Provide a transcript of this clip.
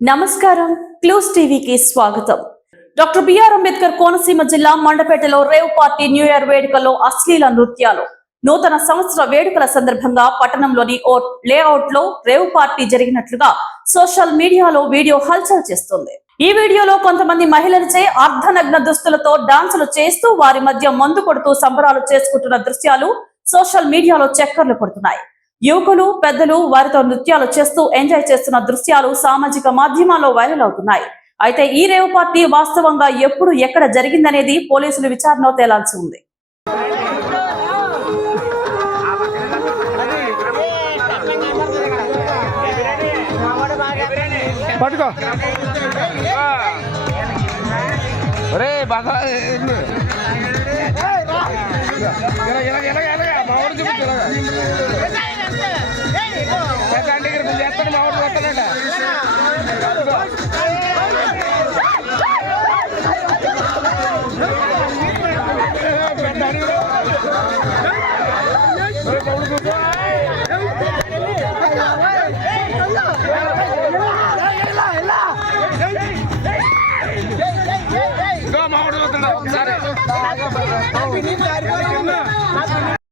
నమస్కారం క్లూస్ టీవీకి స్వాగతం. డాక్టర్ బిఆర్ అంబేద్కర్ కోనసీమ జిల్లా మండపేటలో రేవ్ పార్టీ న్యూ ఇయర్ వేడుకల్లో అశ్లీల నృత్యాలు. నూతన సంవత్సర వేడుకల సందర్భంగా పట్టణంలోని ఓ లేఅవుట్ లో రేవ్ పార్టీ జరిగినట్లుగా సోషల్ మీడియాలో వీడియో హల్చల్ చేస్తుంది. ఈ వీడియోలో కొంతమంది మహిళలచే అర్ధనగ్న దుస్తులతో డాన్సులు చేస్తూ వారి మధ్య మందు కొడుతూ సంబరాలు చేసుకుంటున్న దృశ్యాలు సోషల్ మీడియాలో చక్కర్లు కొడుతున్నాయి. యువకులు పెద్దలు వారితో నృత్యాలు చేస్తూ ఎంజాయ్ చేస్తున్న దృశ్యాలు సామాజిక మాధ్యమాల్లో వైరల్ అవుతున్నాయి. అయితే ఈ రేవ్ పార్టీ వాస్తవంగా ఎప్పుడు ఎక్కడ జరిగిందనేది పోలీసులు విచారణలో తేలాల్సి ఉంది. ఒకసారి